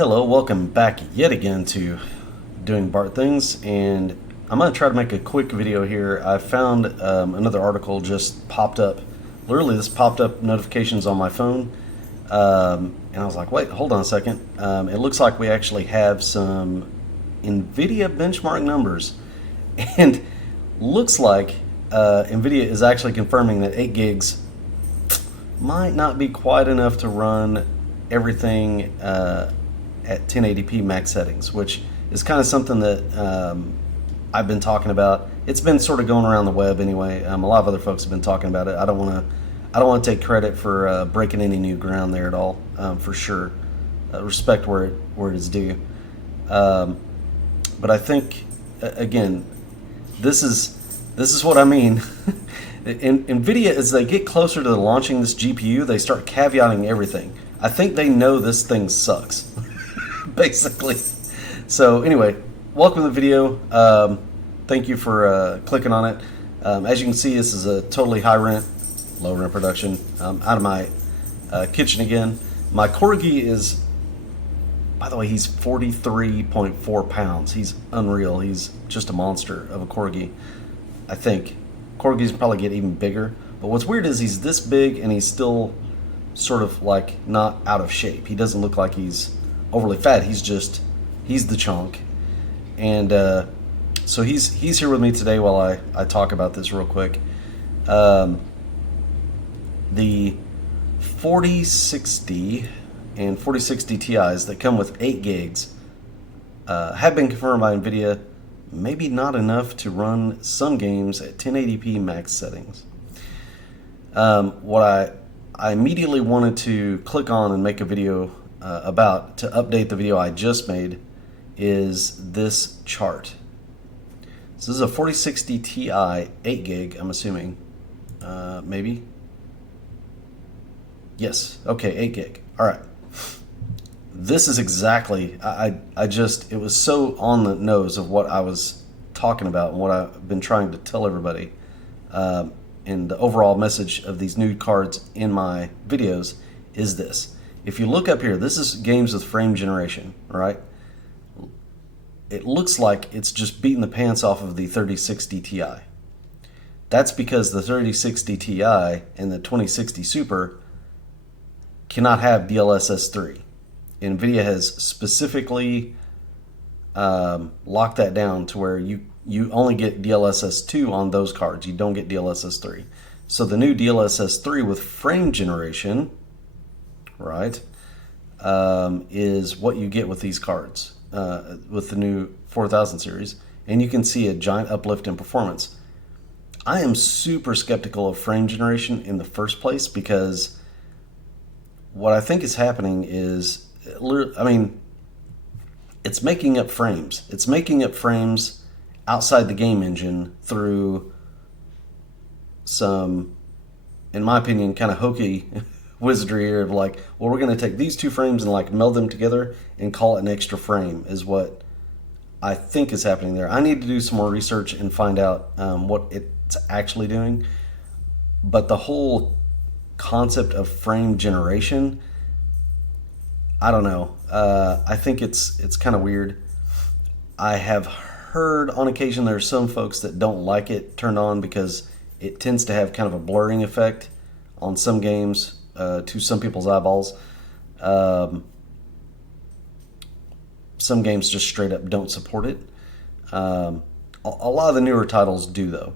Hello, welcome back yet again to Doing Bart Things, and I'm going to try to make a quick video here. I found another article just popped up. Literally, this popped up notifications on my phone, and I was like, wait, hold on a second. It looks like we actually have some Nvidia benchmark numbers, and looks like Nvidia is actually confirming that 8 gigs might not be quite enough to run everything at 1080p max settings, which is kind of something that I've been talking about. It's been sort of going around the web anyway. A lot of other folks have been talking about it. I don't want to take credit for breaking any new ground there at all, for sure. Respect where it is due. But I think again, this is what I mean. Nvidia, as they get closer to launching this GPU, they start caveating everything. I think they know this thing sucks, basically. So anyway, welcome to the video. Thank you for clicking on it. As you can see, this is a totally low rent production. Out of my kitchen again. My corgi is, by the way, he's 43.4 pounds. He's unreal. He's just a monster of a corgi, I think. Corgis probably get even bigger. But what's weird is he's this big and he's still sort of like not out of shape. He doesn't look like he's overly fat. He's the chunk. And so he's here with me today while I talk about this real quick. The 4060 and 4060 Ti's that come with 8 gigs have been confirmed by Nvidia. Maybe not enough to run some games at 1080p max settings. What I immediately wanted to click on and make a video about, to update the video I just made, is this chart. So this is a 4060 Ti 8 gig, I'm assuming. Maybe? Yes, okay, 8 gig. All right. This is exactly, it was so on the nose of what I was talking about and what I've been trying to tell everybody. And the overall message of these new cards in my videos is this. If you look up here, this is games with frame generation, right? It looks like it's just beating the pants off of the 3060 Ti. That's because the 3060 Ti and the 2060 Super cannot have DLSS 3. Nvidia has specifically locked that down to where you only get DLSS 2 on those cards. You don't get DLSS 3. So the new DLSS 3 with frame generation, right, is what you get with these cards, with the new 4000 series. And you can see a giant uplift in performance. I am super skeptical of frame generation in the first place because what I think is happening is, it's making up frames. It's making up frames outside the game engine through some, in my opinion, kind of hokey wizardry here of like, well, we're going to take these two frames and like meld them together and call it an extra frame, is what I think is happening there. I need to do some more research and find out what it's actually doing. But the whole concept of frame generation, I don't know. I think it's kind of weird. I have heard on occasion there are some folks that don't like it turned on because it tends to have kind of a blurring effect on some games to some people's eyeballs. Some games just straight up don't support it. A lot of the newer titles do, though.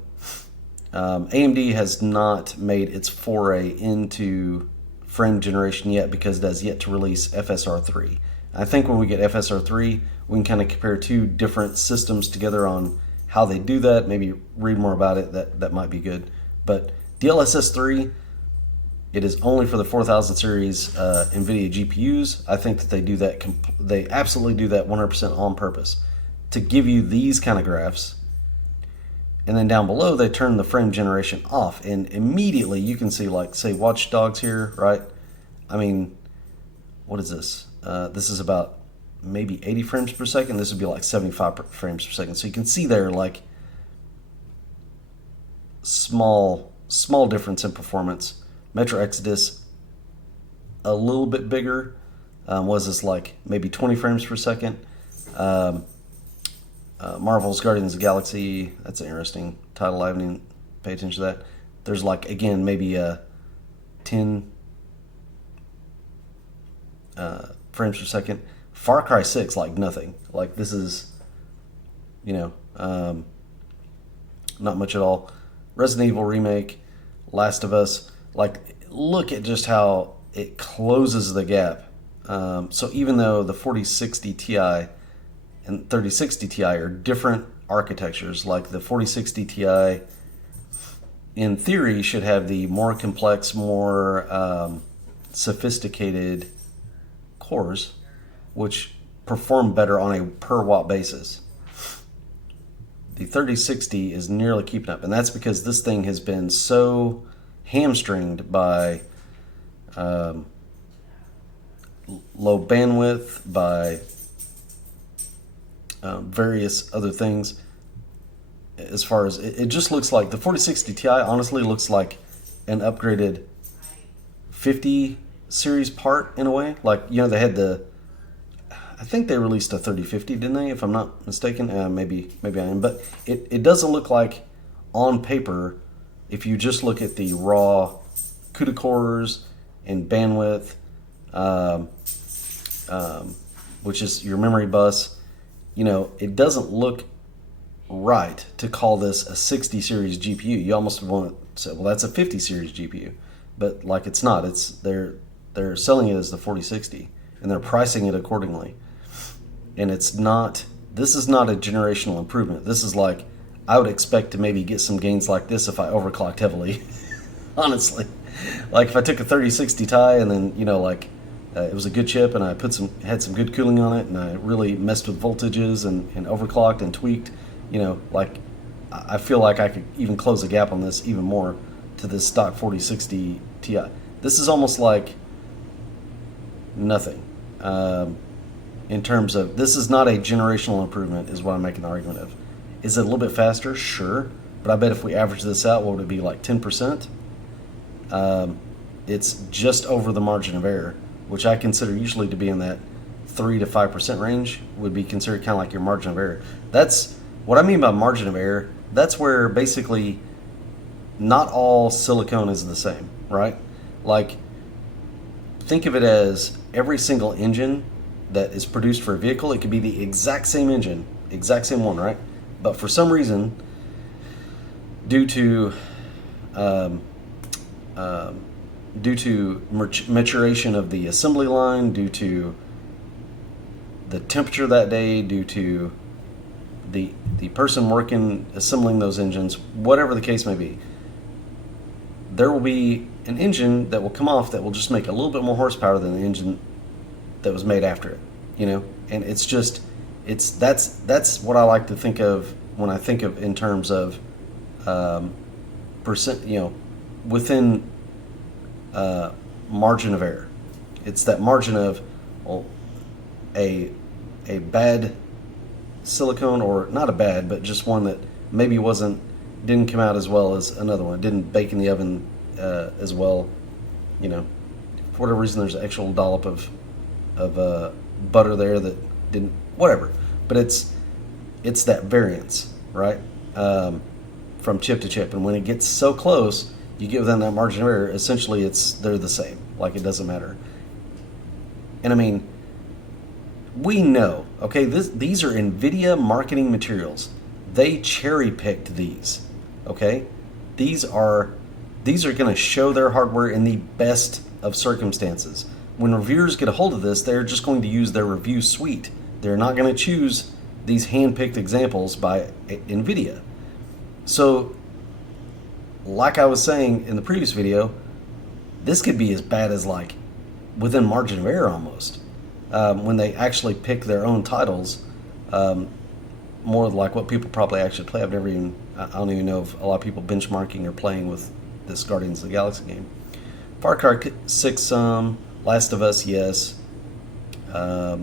AMD has not made its foray into frame generation yet because it has yet to release FSR3. I think when we get FSR3, we can kind of compare two different systems together on how they do that, maybe read more about it. That might be good. But DLSS 3, it is only for the 4000 series Nvidia GPUs. I think that they do that, they absolutely do that 100% on purpose to give you these kind of graphs. And then down below, they turn the frame generation off. And immediately you can see, like, say, Watch Dogs here, right? I mean, what is this? This is about maybe 80 frames per second. This would be like 75 frames per second. So you can see there, like, small difference in performance. Metro Exodus, a little bit bigger. Was this like maybe 20 frames per second? Um, Marvel's Guardians of the Galaxy. That's an interesting title. I haven't even paid attention to that. There's like again maybe 10 frames per second. Far Cry 6 like nothing. Like this is, you know, not much at all. Resident Evil Remake, Last of Us. Like look at just how it closes the gap. So even though the 4060 Ti and 3060 Ti are different architectures, like the 4060 Ti in theory should have the more complex, more sophisticated cores, which perform better on a per watt basis. The 3060 is nearly keeping up, and that's because this thing has been so hamstringed by low bandwidth, by various other things. As far as it just looks like the 4060 Ti honestly looks like an upgraded 50 series part in a way. Like, you know, they had I think they released a 3050, didn't they? If I'm not mistaken, maybe I am. But it doesn't look like on paper, if you just look at the raw CUDA cores and bandwidth, which is your memory bus, you know, it doesn't look right to call this a 60 series GPU. You almost want to say, well, that's a 50 series GPU, but like it's not. It's they're selling it as the 4060 and they're pricing it accordingly. And it's not. This is not a generational improvement. This is like I would expect to maybe get some gains like this if I overclocked heavily. Honestly, like if I took a 3060 Ti and then like it was a good chip and I had some good cooling on it and I really messed with voltages and overclocked and tweaked. Like I feel like I could even close the gap on this even more to this stock 4060 Ti. This is almost like nothing in terms of, this is not a generational improvement is what I'm making the argument of. Is it a little bit faster? Sure. But I bet if we average this out, what would it be, like 10%? It's just over the margin of error, which I consider usually to be in that 3 to 5% range, would be considered kind of like your margin of error. That's what I mean by margin of error. That's where basically not all silicone is the same, right? Like, think of it as every single engine that is produced for a vehicle, it could be the exact same engine, exact same one, right? But for some reason, due to maturation of the assembly line, due to the temperature that day, due to the person working assembling those engines, whatever the case may be, there will be an engine that will come off that will just make a little bit more horsepower than the engine that was made after it, and it's just, that's what I like to think of when I think of in terms of percent, within margin of error. It's that margin of, well, a bad silicone, or not a bad, but just one that maybe didn't come out as well as another one, didn't bake in the oven as well, for whatever reason there's an actual dollop of butter there that didn't, whatever. But it's that variance, right, from chip to chip, and when it gets so close, you get within that margin of error, essentially they're the same, like it doesn't matter. And I mean, we know, okay, these are Nvidia marketing materials. They cherry picked these, okay? These are going to show their hardware in the best of circumstances. When reviewers get a hold of this, they're just going to use their review suite. They're not going to choose these hand-picked examples by Nvidia. So, like I was saying in the previous video, this could be as bad as like within margin of error almost. When they actually pick their own titles, more like what people probably actually play. I don't even know if a lot of people benchmarking or playing with this Guardians of the Galaxy game. Far Cry 6, Last of Us, yes. But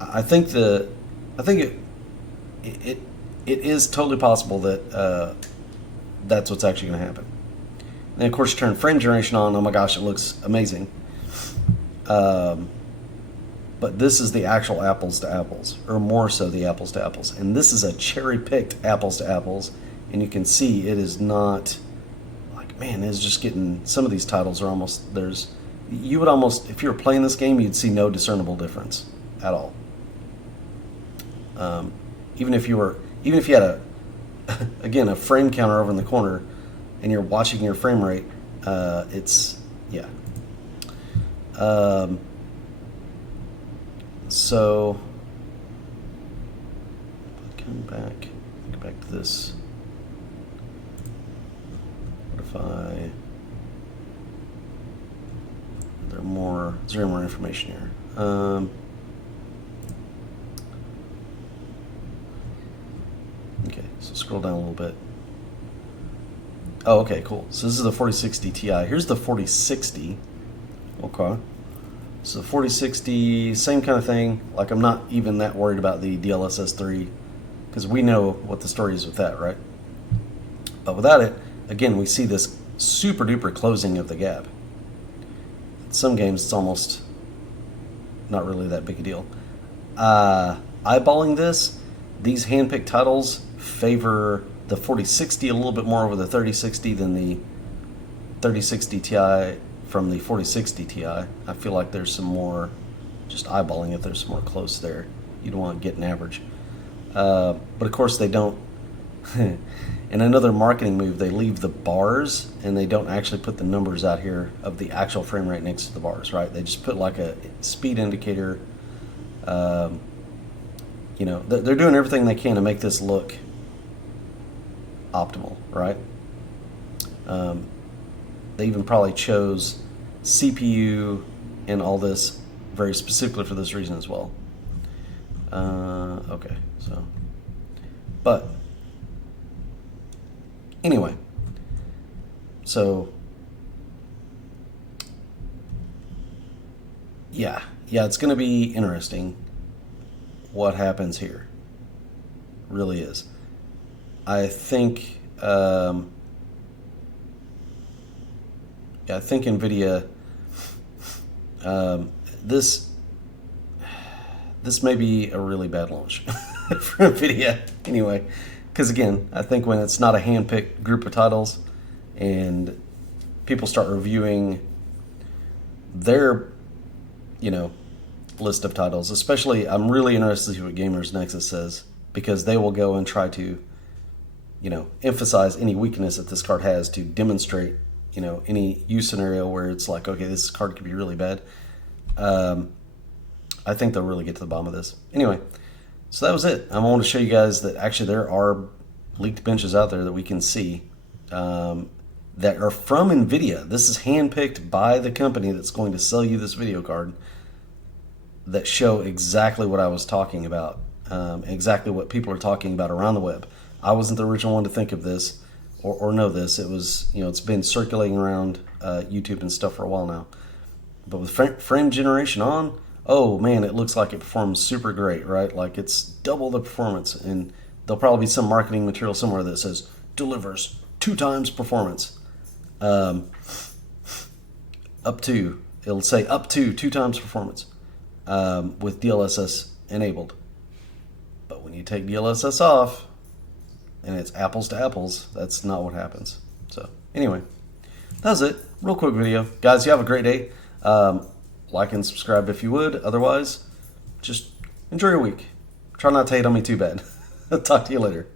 I think it is totally possible that that's what's actually going to happen. And of course, you turn frame generation on. Oh my gosh, it looks amazing. But this is the actual apples to apples, or more so the apples to apples. And this is a cherry picked apples to apples. And you can see it is not like, man, it's just getting, some of these titles are almost, you would almost, if you were playing this game, you'd see no discernible difference at all. Even if you had again, a frame counter over in the corner and you're watching your frame rate, it's, yeah. So, come back, get back to this. What if is there more information here? Okay, so scroll down a little bit. Oh, okay, cool. So this is the 4060 Ti. Here's the 4060. Okay. So 4060, same kind of thing. Like, I'm not even that worried about the DLSS 3 because we know what the story is with that, right? But without it, again, we see this super duper closing of the gap. In some games, it's almost not really that big a deal. Eyeballing this, these handpicked titles favor the 4060 a little bit more over the 3060 than the 3060 Ti from the 4060 Ti. I feel like there's some more, just eyeballing it, there's some more close there. You'd want to get an average. But of course they don't. In another marketing move, they leave the bars and they don't actually put the numbers out here of the actual frame rate next to the bars, right? They just put like a speed indicator. You know, they're doing everything they can to make this look optimal, right? They even probably chose CPU and all this very specifically for this reason as well. Okay, so, but anyway, so yeah, it's going to be interesting what happens here. Really is. I think, I think Nvidia, this may be a really bad launch for Nvidia anyway, because again, I think when it's not a hand-picked group of titles and people start reviewing their, list of titles, especially, I'm really interested to see what Gamers Nexus says, because they will go and try to, emphasize any weakness that this card has to demonstrate, any use scenario where it's like, okay, this card could be really bad. I think they'll really get to the bottom of this. Anyway, so that was it. I wanted to show you guys that actually there are leaked benches out there that we can see that are from Nvidia. This is handpicked by the company that's going to sell you this video card, that show exactly what I was talking about, exactly what people are talking about around the web. I wasn't the original one to think of this or know this. It was, it's been circulating around YouTube and stuff for a while now. But with frame generation on, oh man, it looks like it performs super great, right? Like it's double the performance, and there'll probably be some marketing material somewhere that says delivers 2 times performance. It'll say up to 2 times performance with DLSS enabled. But when you take DLSS off and it's apples to apples, that's not what happens. So anyway, that's it. Real quick video. Guys, you have a great day. Like and subscribe if you would. Otherwise, just enjoy your week. Try not to hate on me too bad. Talk to you later.